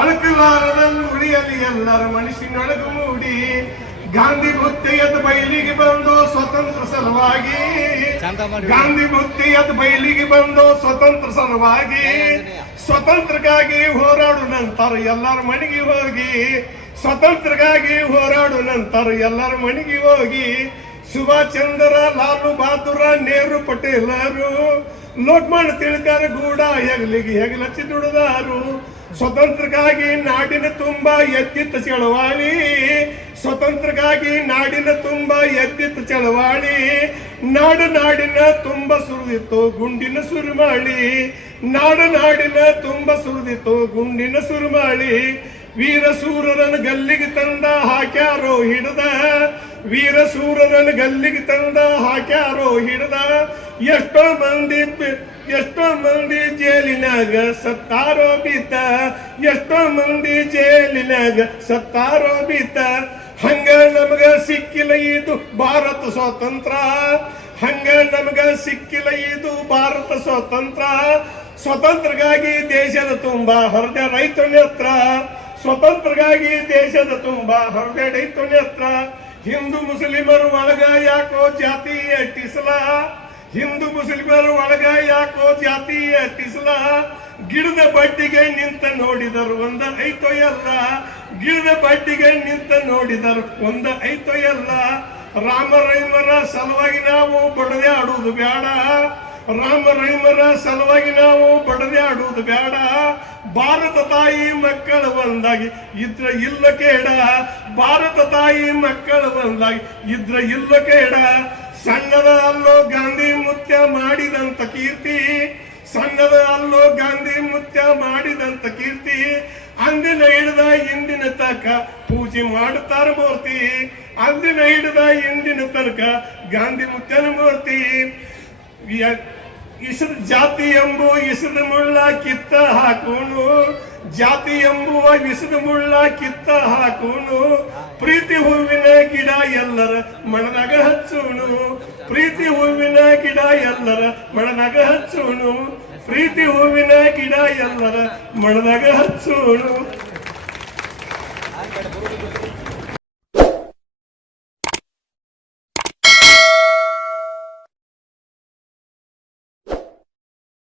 ಅಳಕಲಾರದಂಗ್ ಉಳಿಯಲಿ ಎಲ್ಲರ ಮನಸ್ಸಿನೊಳಗ ಮೂಡಿ. ಗಾಂಧಿ ಮುತ್ತೆಯದ ಬಯಲಿಗೆ ಬಂದು ಸ್ವತಂತ್ರ ಸಲುವಾಗಿ. ಗಾಂಧಿ ಮುತ್ತೆಯದ ಬಯಲಿಗೆ ಬಂದು ಸ್ವತಂತ್ರ ಸಲುವಾಗಿ. ಸ್ವತಂತ್ರಕ್ಕಾಗಿ ಹೋರಾಡು ನಂತರ ಎಲ್ಲರ ಮನೆಗೆ ಹೋಗಿ. ಸ್ವತಂತ್ರಕ್ಕಾಗಿ ಹೋರಾಡು ನಂತರ ಎಲ್ಲರ ಮನೆಗೆ ಹೋಗಿ. ಸುಭಾಷ್ ಚಂದ್ರ ಲಾಲು ಬಹದ್ದೂರ ನೆಹರು ಪಟೇಲರು ಲೋಕಮಾನ್ಯ ತಿಳಿದಾರ ಗೂಡ, ಹೆಗಲಿಗೆ ಹೆಗಲಚ್ಚಿ ದುಡಿದಾರು. ಸ್ವತಂತ್ರಕ್ಕಾಗಿ ನಾಡಿನ ತುಂಬ ಎದ್ದಿತ್ತ ಚಳವಾಳಿ ಸ್ವತಂತ್ರಕ್ಕಾಗಿ ನಾಡಿನ ತುಂಬ ಎದ್ದಿತ್ತ ಚಳವಾಳಿ ನಾಡು ನಾಡಿನ ತುಂಬ ಸುರಿದಿತ್ತು ಗುಂಡಿನ ಸುರುಮಾಳಿ. ನಾಡು ನಾಡಿನ ತುಂಬ ಸುರಿದಿತ್ತು ಗುಂಡಿನ ಸುರುಮಾಳಿ. ವೀರ ಗಲ್ಲಿಗೆ ತಂದ ಹಾಕ್ಯಾರೋ ಹಿಡ್ದ. ವೀರ ಸೂರರನ್ ಗಲ್ಲಿಗೆ ತಂದ ಹಾಕ್ಯಾರೋ ಹಿಡ್ದ. ಎಷ್ಟೋ ಮಂದಿ ಎಷ್ಟೋ ಮಂದಿ ಜೇಲಿನಾಗ ಸತ್ತಾರೋ ಬೀತ ಎಷ್ಟೋ ಮಂದಿ ಜೇಲಿನಾಗ ಸತ್ತಾರೋ ಬೀತ ಹಂಗ ನಮಗ ಸಿಕ್ಕಿಲ್ಲ ಇದು ಭಾರತ ಸ್ವತಂತ್ರ. ಹಂಗ ನಮಗ ಸಿಕ್ಕಿಲ್ಲ ಇದು ಭಾರತ ಸ್ವತಂತ್ರ. ಸ್ವತಂತ್ರಗಾಗಿ ದೇಶದ ತುಂಬ ಹೊರದೆ ರೈತ ನೇತ್ರ. ಸ್ವತಂತ್ರಗಾಗಿ ದೇಶದ ತುಂಬ ಹೊರದೆ ರೈತ ನೇತ್ರ. ಹಿಂದೂ ಮುಸ್ಲಿಮರು ಒಳಗ ಯಾಕೋ ಜಾತಿ ಅಟ್ಟಿಸಲ ಹಿಂದೂ ಮುಸ್ಲಿಮರು ಒಳಗ ಯಾಕೋ ಜಾತಿ ಅಟ್ಟಿಸಲ ಗಿಡದ ಬಟ್ಟಿಗೆ ನಿಂತ ನೋಡಿದರು. ಒಂದ ಐತೋ ಎಲ್ಲ. ಗಿಡದ ಬಟ್ಟಿಗೆ ನಿಂತ ನೋಡಿದರು. ಒಂದ ಐತೋ ಎಲ್ಲ. ರಾಮ ರೈಮರ ಸಲುವಾಗಿ ನಾವು ಬಡದೆ ಆಡುವುದು ಬೇಡ ರಾಮ ರೈಮರ ಸಲುವಾಗಿ ನಾವು ಬಡದೆ ಆಡುವುದು ಬೇಡ ಭಾರತ ತಾಯಿ ಮಕ್ಕಳು ಒಂದಾಗಿ ಇದ್ರ ಇಲ್ಲ ಕೇಡ. ಭಾರತ ತಾಯಿ ಮಕ್ಕಳು ಒಂದಾಗಿ ಇದ್ರ ಇಲ್ಲ ಕೇಡ. ಸಣ್ಣದ ಅಲ್ಲೋ ಗಾಂಧಿ ಮುತ್ಯ ಮಾಡಿದಂತ ಕೀರ್ತಿ, ಸಣ್ಣದ ಅಲ್ಲೋ ಗಾಂಧಿ ಮುತ್ಯ ಮಾಡಿದಂತ ಕೀರ್ತಿ, ಅಂದಿನ ಹಿಡಿದ ಇಂದಿನ ತನಕ ಪೂಜೆ ಮಾಡುತ್ತಾರ ಮೂರ್ತಿ, ಅಂದಿನ ಹಿಡಿದ ಇಂದಿನ ತನಕ ಗಾಂಧಿ ಮುತ್ಯನ ಮೂರ್ತಿ. ಇಸದ ಜಾತಿ ಎಂಬುವ ಇಸದ ಮುಳ್ಳ ಕಿತ್ತ ಹಾಕೋನು ಜಾತಿ ಎಂಬುವ ಇಸದ ಮುಳ್ಳ ಕಿತ್ತ ಹಾಕೋನು ಪ್ರೀತಿ ಹೂವಿನ ಗಿಡ ಎಲ್ಲರ ಮಣದಾಗ ಹಚ್ಚೋನು ಪ್ರೀತಿ ಹೂವಿನ ಗಿಡ ಎಲ್ಲರ ಮಣದಾಗ ಹಚ್ಚೋಣು ಪ್ರೀತಿ ಹೂವಿನ ಗಿಡ ಎಲ್ಲರ ಮಣದಾಗ ಹಚ್ಚೋನು